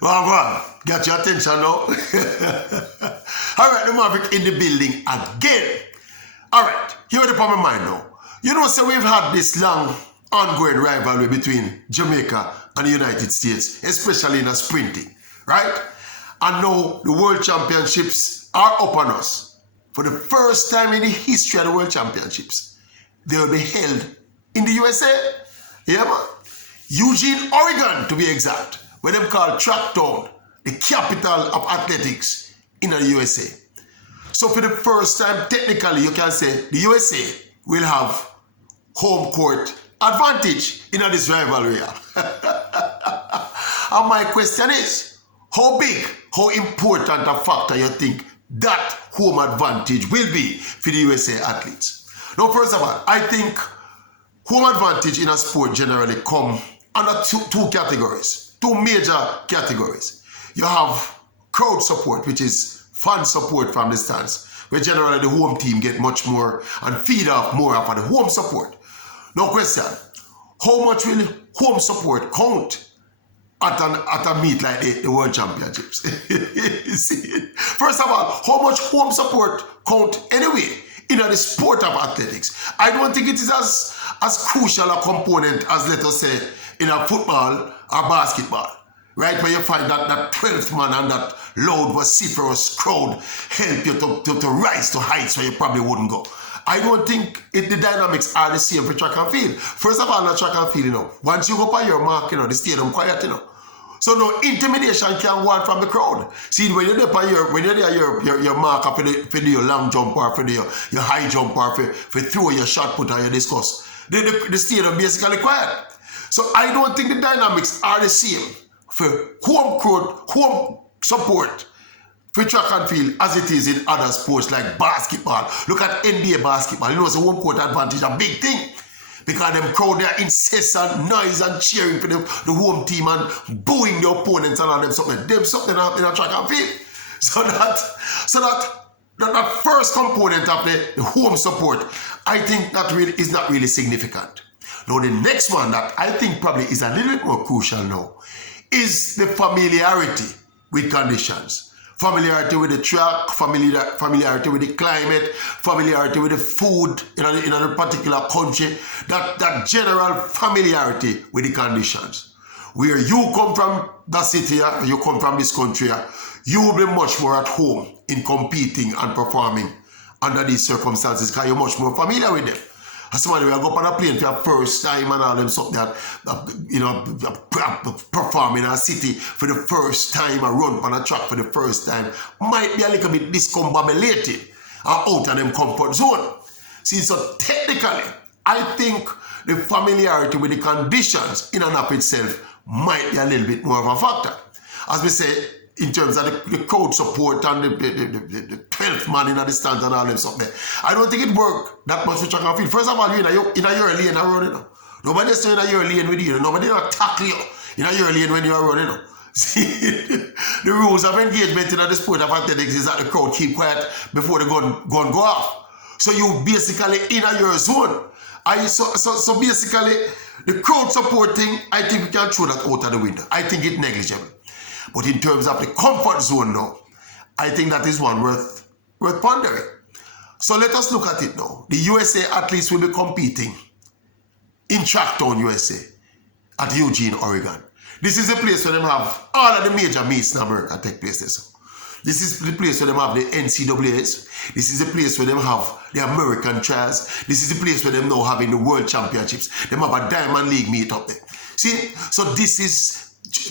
Well, got your attention now? All right, the Maverick in the building again. All right, here are the point of my mind now. You know, so we've had this long ongoing rivalry between Jamaica and the United States, especially in the sprinting, right? And now the World Championships are up on us. For the first time in the history of the World Championships, they will be held in the USA. Yeah, man. Eugene, Oregon, to be exact, where them call Tracktown, the capital of athletics in the USA. So for the first time, technically, you can say the USA will have home court advantage in this rivalry. And my question is, how big, how important a factor you think that home advantage will be for the USA athletes? Now, first of all, I think home advantage in a sport generally come under two categories, two major categories. You have crowd support, which is fan support from the stands, where generally the home team get much more and feed off more of the home support. Now question, how much will home support count at a meet like the World Championships? You see? First of all, how much home support count anyway in the sport of athletics? I don't think it is as crucial a component as, let us say, in a football or basketball, right? Where you find that 12th man and that loud, vociferous crowd help you to rise to heights where you probably wouldn't go. I don't think the dynamics are the same for track and field. First of all, the track and field, you know, once you go by your mark, you know, the stadium quiet, you know. So no intimidation can go on from the crowd. See, when you're there by your marker for your long jump or for your high jump or for throw your shot put or your discuss, the stadium basically quiet. So I don't think the dynamics are the same for home crowd, home support for track and field as it is in other sports like basketball. Look at NBA basketball. You know, it's a home court advantage, a big thing. Because them crowd, they're incessant noise and cheering for the home team and booing the opponents and all them something. Them something in a track and field. So that first component of the home support, I think that really is not really significant. Now the next one that I think probably is a little bit more crucial now is the familiarity with conditions. Familiarity with the track, familiarity with the climate, familiarity with the food in a particular country, that general familiarity with the conditions. Where you come from that city, you come from this country, you will be much more at home in competing and performing under these circumstances because you're much more familiar with them. As somebody will go up on a plane for your first time and all them something that perform in a city for the first time or run on a track for the first time might be a little bit discombobulated or out of them comfort zone. See, so technically, I think the familiarity with the conditions in and of itself might be a little bit more of a factor. As we say, in terms of the crowd support and the 12th man in the stands and all them something. I don't think it work that much for track and field. First of all, you're in your lane around, you know. Nobody is in your lane with you. Nobody will tackle you in your lane when you're running, you know. See, the rules of engagement in the sport of athletics is that the crowd keep quiet before the gun go off. So you basically in your zone. So basically, the crowd supporting, I think we can throw that out of the window. I think it's negligible. But in terms of the comfort zone now, I think that is one worth pondering. So let us look at it now. The USA athletes will be competing in Tracktown, USA, at Eugene, Oregon. This is the place where they have all of the major meets in America take place there. So this is the place where they have the NCAAs. This is the place where they have the American trials. This is the place where they now having the World Championships. They have a Diamond League meet up there. See, so this is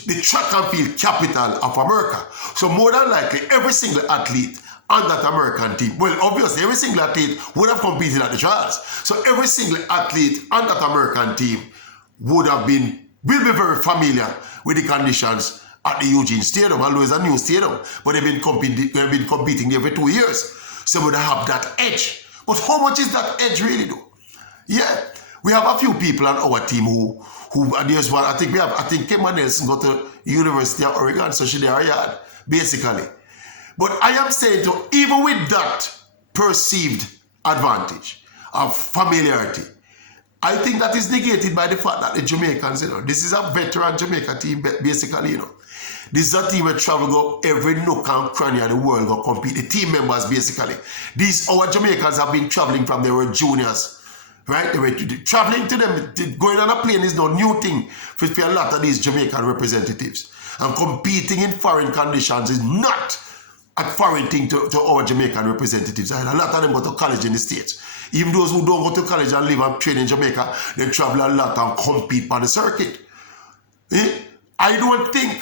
the track and field capital of America. So more than likely, every single athlete on that American team, well, obviously, every single athlete would have competed at the trials. So every single athlete on that American team will be very familiar with the conditions at the Eugene Stadium, although it's a new stadium, but they've been competing there for 2 years. So they would have that edge. But how much is that edge really though? Yeah, we have a few people on our team who there's one, I think Kemba Nelson got to University of Oregon, so she's there a yard, basically. But I am saying to, even with that perceived advantage of familiarity, I think that is negated by the fact that the Jamaicans, this is a veteran Jamaica team, basically, This is a team that travel go every nook and cranny of the world go compete. The team members, basically. Our Jamaicans have been traveling from they were juniors. Right? They were traveling to them, going on a plane is no new thing for a lot of these Jamaican representatives. And competing in foreign conditions is not a foreign thing to our Jamaican representatives. And a lot of them go to college in the States. Even those who don't go to college and live and train in Jamaica, they travel a lot and compete on the circuit. I don't think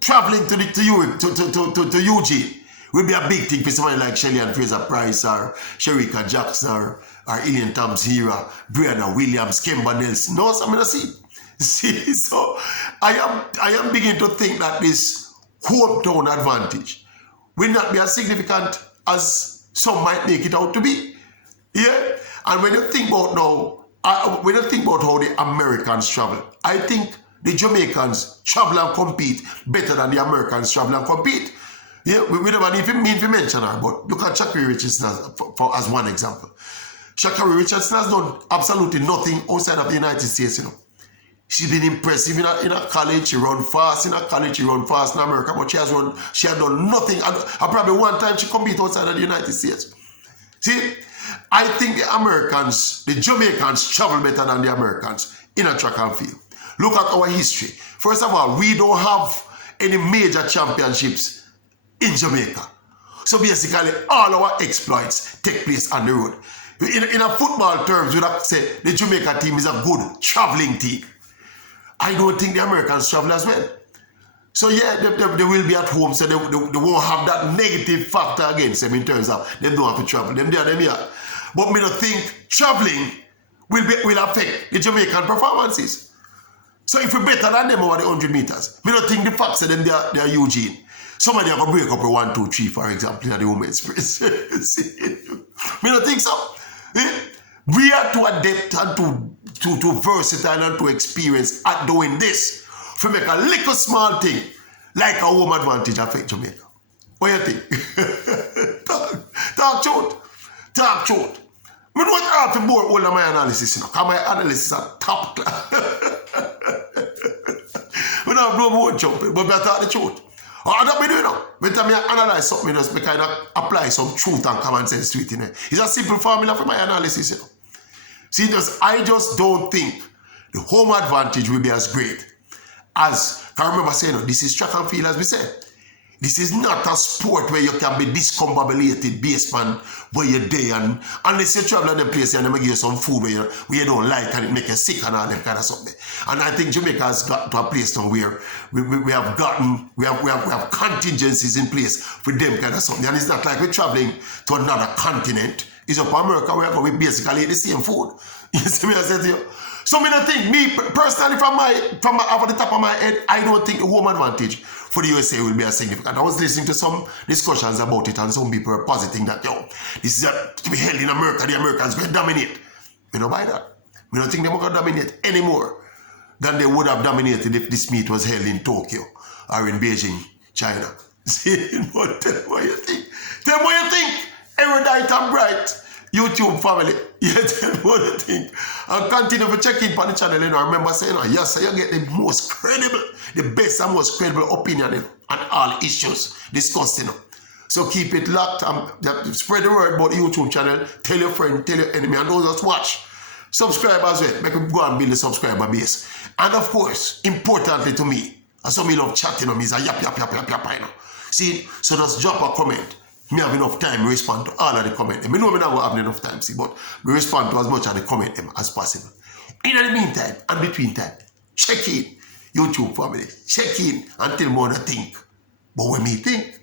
traveling to Europe, to Eugene, will be a big thing for somebody like Shelly and Fraser Price or Sherika Jackson or Ilian Tamzira, Brianna Williams, Kemba Nelson. No, I mean, see, so I am beginning to think that this hometown advantage will not be as significant as some might make it out to be. Yeah? And when you think about now, when you think about how the Americans travel, I think the Jamaicans travel and compete better than the Americans travel and compete. Yeah, we never need to mention her, but look at Sha'Carri Richardson as one example. Sha'Carri Richardson has done absolutely nothing outside of the United States, She's been impressive in a college, she run fast in a college, she run fast in America, but she had done nothing. And probably one time she competed outside of the United States. See, I think the Jamaicans travel better than the Americans in a track and field. Look at our history. First of all, we don't have any major championships in Jamaica. So basically, all our exploits take place on the road. In a football terms, we'd have to say the Jamaica team is a good traveling team. I don't think the Americans travel as well. So yeah, they will be at home, so they won't have that negative factor against them in terms of them don't have to travel. Them here. But me don't think traveling will affect the Jamaican performances. So if we're better than them over the 100 meters, me don't think the facts of them they are Eugene. Somebody are going to break up a 1, 2, 3, for example, in the women's race. Me don't think so. We are too adept and too versatile and too experienced at doing this to make a little small thing like a home advantage affect Jamaica. What do you think? Talk truth. Talk truth. I don't have to bore all of my analysis, because my analysis are top class. We don't blow more jumping, but we talk the truth. I don't do it. When I analyze something, I kind of apply some truth and common sense to it. It's a simple formula for my analysis. See, I just don't think the home advantage will be as great as, I remember saying, this is track and field, as we said. This is not a sport where you can be discombobulated based on where you're there, and unless you travel to the place and they give you some food where you don't like and it make you sick and all that kind of something. And I think Jamaica has got to a place now where we have contingencies in place for them kind of something. And it's not like we're traveling to another continent. It's up America where we basically eat the same food. You see me I said to you? So I don't think, me personally, from over the top of my head, I don't think the home advantage for the USA will be as significant. I was listening to some discussions about it, and some people are positing that, this is to be held in America, the Americans will dominate. We don't buy that. We don't think they're going to dominate any more than they would have dominated if this meet was held in Tokyo or in Beijing, China. See, but tell them what you think. Tell them what you think. Erudite and bright. YouTube family, you tell me what you think. And continue to check in on the channel, remember saying, yes, so you get the most credible, the best and most credible opinion on all issues discussed, So keep it locked and spread the word about the YouTube channel. Tell your friend, tell your enemy, and don't just watch. Subscribe as well. Make them go and build the subscriber base. And of course, importantly to me, as some me love chatting on me, is a yap. See, so just drop a comment. Me have enough time to respond to all of the comments. I know me not have enough time, see, but we respond to as much of the comment as possible. In the meantime, and between time, check in, YouTube family. Check in and tell me what you think. But when me think,